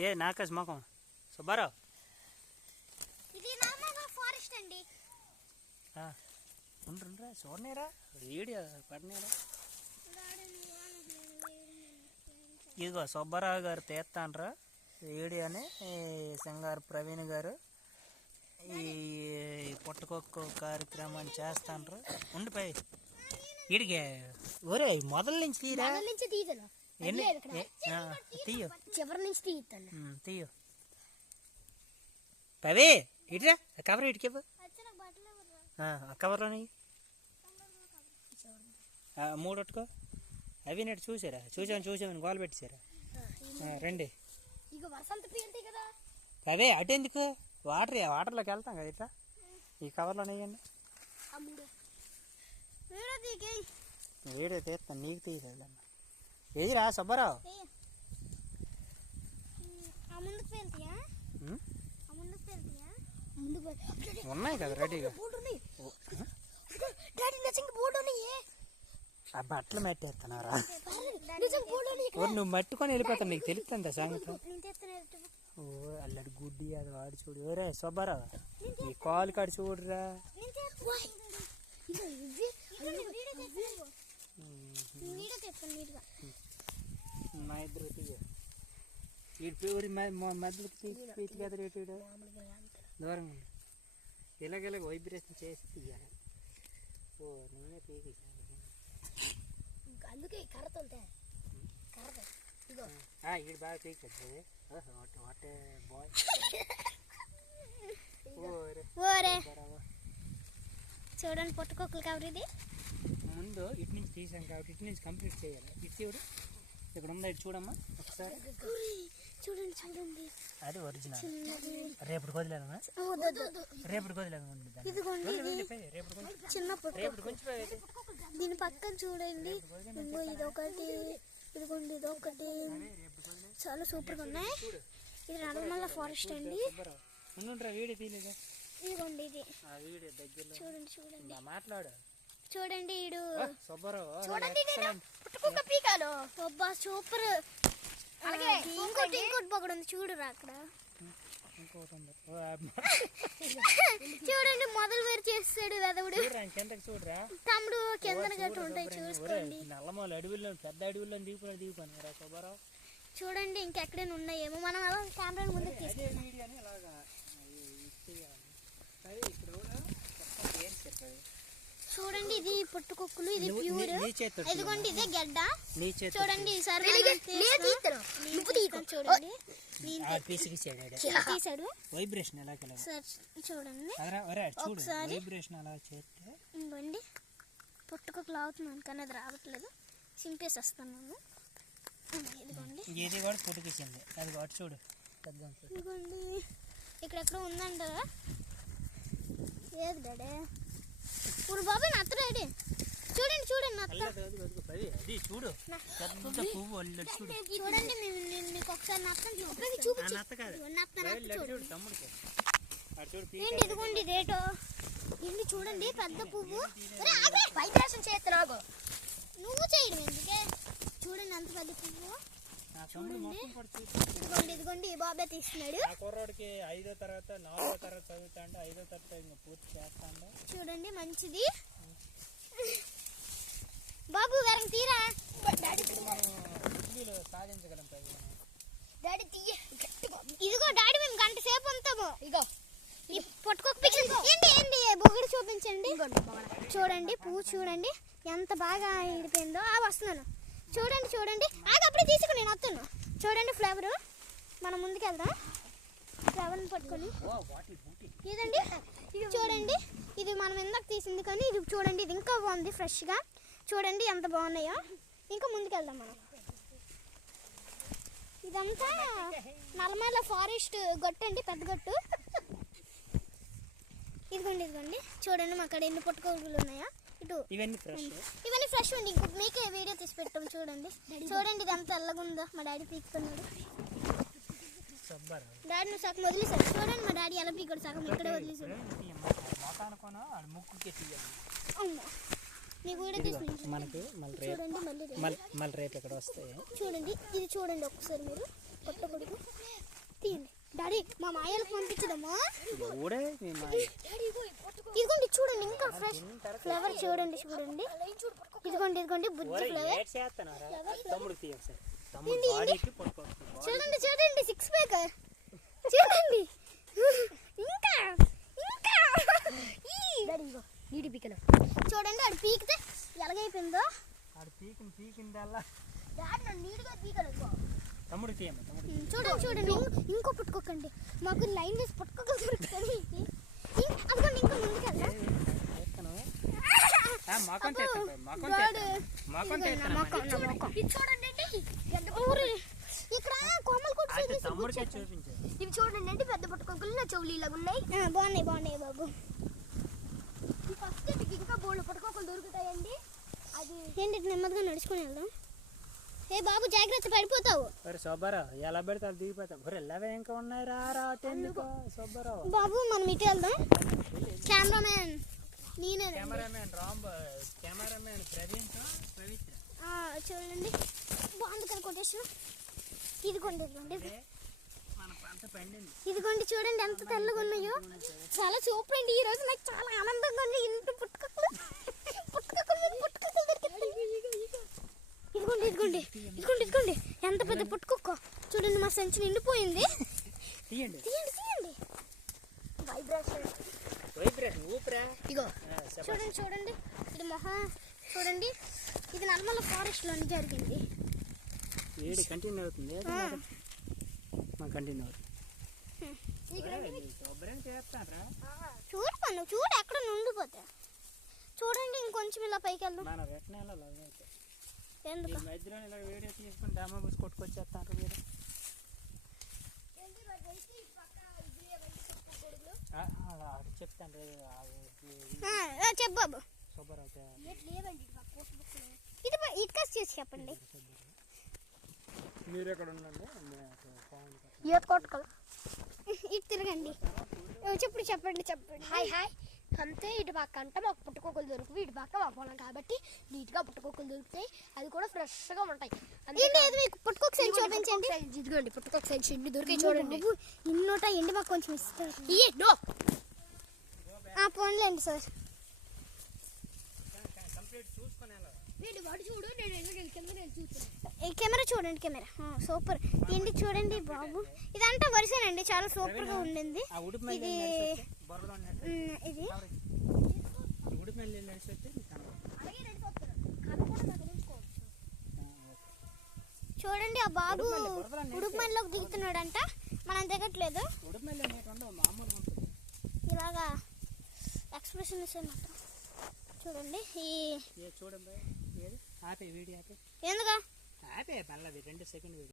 ఏ నాకస్ మొఖం సుబ్బారావు ఇది నార్మల్గా ఫారెస్ట్ అండి. ఉండ్రా చూడనేరా వీడియో పడినేరా. ఇదిగో సుబ్బారావు గారు తీస్తాన్రా వీడియోని. సింగారు ప్రవీణ్ గారు ఈ పుట్టకొక్క కార్యక్రమాన్ని చేస్తాన్రా. ఉండిపోయి వీడికి ఒరే మొదల నుంచి తీరా. తీయో చివరి నుంచి తీస్తాను. తీయో పవే ఇటురా కవర్ ఇటుకేపు కవర్లోని మూడొట్టుకో. అవి నెట్టు చూసారా? చూసామని గోలు పెట్టేశారా? రండి అవే అటు ఎందుకు వాటర్లోకి వెళ్తాం కదా. ఇట్లా ఈ కవర్లో వేయండి. వీడియో తీస్తాను నీకు తీయలేదు. ఏదిరా సుబ్బారావు ఉన్నాయి కదా రెడీగా. ఆ బట్టలు మెట్టేస్తున్నారా? నువ్వు మట్టుకొని వెళ్ళిపోతావు. నీకు తెలుస్తుందా సంగతి? ఓ అల్లడి గుడ్డి అది వాడు చూడు. ఎవరే సుబ్బారావు ఈ కాలు కాడు చూడరా. మా ఇద్దరు మధ్యలో దూరంగా ఇలాగెలాగ వైబ్రేషన్ చేసి తీయాలి. ఓ నేనే పీకేసాను. అందుకే కర్రతో ఈడు బాగా పీకేది. వాటే బాయ్ చూడండి పుట్టకొక్కలు కవర్. ఇది ముందు ఇటు నుంచి తీసాం కాబట్టి ఇటు నుంచి కంప్లీట్ చేయాలి. ఇటు చూడు ఇక్కడ ఉందా, ఇటు చూడమ్మా ఒకసారి. చూడండి అది ఒరిజినల్. రేపు వదిలేదమ్మా, రేపు వదిలేదు. దీని పక్కన చూడండి ఇదొకటి, ఇదిగోండి ఇదొకటి. చాలా సూపర్గా ఉన్నాయి. ఇది నల్లమల్ల ఫారెస్ట్ అండి. వీడియో తీయలేదా? ఇదిగోండి ఇది చూడండి మాట్లాడు. చూడండి ఈడు చూడండి పుట్టుకొక్క పీకాలు. అబ్బా సూపర్. ఇంకోటి పొగడు ఉంది చూడురా అక్కడ. చూడండి మొదలు వేరు చేస్తాడు వెదవుడు. తమ్ముడు కింద గట్టు ఉంటాయి చూసుకోండి. నల్లమల్ల అడవిలో పెద్ద అడవిలో దిగిపోయి సుబ్బారావు. చూడండి ఇంకెక్కడైనా ఉన్నాయేమో. మనం అలా కెమెరా ముందుకు తీసుకుంటాం. చూడండి ఇది పుట్టుకొక్కులు. ఇది ప్యూర్. ఇదిగోండి ఇదే గడ్డ. చూడండి తీసాడు వైబ్రేషన్ ఎలా చూడండి ఒకసారి. ఇవ్వండి పుట్టుకొక్కలు అవుతున్నాను కానీ అది రావట్లేదు. సింపేసేస్తున్నాను. ఇదిగోండి ఇది కూడా పుట్టుకొచ్చింది. అది వాటి చూడు. ఇదిగోండి ఇక్కడెక్కడ ఉందంటారా? ఏది డాడీ? ఇప్పుడు బాబాయ్ నత్త డాడీ చూడండి నత్త. చూడండి మీకు ఒకసారి నత్తని చూపించండి. ఇదిగోండి రేటో ఇది చూడండి పెద్ద పువ్వు. వైబ్రేషన్ చేస్తున్నావు నువ్వు చేయడం ఎందుకే? చూడండి అంత పెద్ద పువ్వు. ఇదిగోండి బాబాయ్ తీస్తున్నాడు. చూడండి మంచిది. బాబు వేరే తీరా. ఇదిగో డాడీ మేము గంట సేపు ఉంటాము. ఇగో పుట్టుకోక ఏంటి బొగడు చూపించండి. చూడండి పువ్వు చూడండి ఎంత బాగా ఇడిపోయిందో. వస్తున్నాను చూడండి అప్పుడే తీసుకుని నేను వస్తాను. చూడండి ఫ్లేవర్. మనం ముందుకు వెళ్దాం. ఫ్లేవర్ని పట్టుకొని ఇదండి చూడండి. ఇది మనం ఇందాక తీసింది కానీ ఇది చూడండి ఇది ఇంకా బాగుంది ఫ్రెష్గా. చూడండి ఎంత బాగున్నాయో. ఇంకా ముందుకు వెళ్దాం మనం. ఇదంతా నల్లమల్ల ఫారెస్ట్ గట్టు అండి, పెద్ద గట్టు. ఇదిగోండి చూడండి మా అక్కడ ఎన్ని పుట్టుకోగులు ఉన్నాయా. ఇవన్నీ ఫ్రెష్ అండి. ఇంకొక మీకే వీడియో తీసి పెట్టాం. చూడండి ఇది ఎంత తెల్లగుందో. మా డాడీ పీక్కున్నాడు. డాడీ నువ్వు సగం వదిలేసాడు. చూడండి మా డాడీ ఎలా పీకాడు. సగం ఇక్కడే వదిలేసాడు. నీకు వీడియో తీసి చూడండి. మళ్ళీ రేపు ఇక్కడ వస్తాయి. చూడండి ఇది చూడండి ఒక్కసారి మీరు. పుట్టగొడుగు తీయండి డాడీ మా మాయలకు పంపించదమ్మా. ఇదిగోండి చూడండి ఇంకా ఫ్రెష్ ఫ్లేవర్ చూడండి చూడండి ఇదిగోండి ఇదిగోండి బుజ్జి ఫ్లేవర్ చూడండి చూడండి 6 ప్యాక్ చూడండి ఇంకా ఇంకా నీటి పీకలు చూడండి అది పీకితే ఎలాగైపోయిందో డాడీ నన్ను నీట్గా పీకలేదు. చూడండి చూడండి ఇంకో పుట్టుకోకండి మాకు లైన్ వేసి పుట్టుకోక దొరుకుతుంది. అదిగోండి ఇంకా ముందుకెళ్దా ఇక్కడ కోమలు ఇవి చూడండి అంటే పెద్ద పుట్టుకోకలు నా చెవులు ఇలాగ ఉన్నాయి. బాగున్నాయి బాగున్నాయి బాబు. ఫస్ట్ మీకు ఇంకా బోల్డ్ పుట్టుకోకలు దొరుకుతాయండి. అది ఏంటి నెమ్మదిగా నడుచుకుని వెళ్దాం. ఏ బాబు జాగ్రత్త పడిపోతావు. ఎలా పెడితే దిగిపోతావు. ఇంకా ఉన్నాయి బాబు మనం ఇటు వెళ్దాం. కెమెరామ్యాన్ నేనే చూడండి బాగుంది కదా కొటేషన్. ఇదిగోండి ఇదిగోండి ఇదిగోండి చూడండి ఎంత తెల్లగా ఉన్నాయో. చాలా సూపర్ అండి. ఈ రోజు నాకు చాలా ఆనందంగా ఉంది. ఇంటి పుట్టుకలు ఇదిగోండి ఇదిగోండి ఇదిగోండి ఇదిగోండి ఎంత పెద్ద పుట్టుకొక్క చూడండి. మా సంచి నిండిపోయింది. తీయండి తీయండి ఇగో చూడండి చూడండి ఇది మొహం చూడండి. ఇది నల్మల ఫారెస్ట్ లోని జరిగింది. కంటిన్యూ అవుతుంది చూడు పన్ను చూడు ఎక్కడ నుండిపోతా చూడండి. ఇంకొంచెం ఇలా పైకి వెళ్దాం. ఎందుకు వీడియో తీసుకుని డామా కొట్టుకొచ్చేస్తాను మీరు. చెప్తాను చెప్పు బాబు. ఇది ఇటుకస్ చేసి చెప్పండి. మీరు ఎక్కడ ఉండండి ఈత కొట్టుకోవాలి. ఇటు తిరగండి. చెప్పండి చెప్పండి చెప్పండి. హాయ్ హాయ్ అంతే. ఇటు పక్క అంటే మాకు పుట్టుకోకలు దొరుకుతాయి. ఇటు పక్క మా పొలం కాబట్టి నీట్గా పుట్టుకోకలు దొరుకుతాయి. అది కూడా ఫ్రెష్గా ఉంటాయి. పుట్టుకోక సైజ్ చూపించండి. ఇదిగోండి పుట్టుకోక సైజ్ ఎన్ని దొరికాయి చూడండి. ఇన్నోట ఎండి మాకు కొంచెం ఇస్తారు. పోన్లేండి సార్. కెమెరా చూడండి కెమెరా సూపర్. ఏంటి చూడండి బాబు ఇదంతా వరిసేనండి. చాలా సూపర్ గా ఉండింది. ఇది ఇది చూడండి ఆ బాబు ఉడుపుమల్లిలోకి దిగుతున్నాడంట. మనం దిగట్లేదు. ఇలాగా ఎక్స్ప్రెషన్ ఇస్తే మాత్రం చూడండి. చూడండి ఎందుకు 2 సెకండ్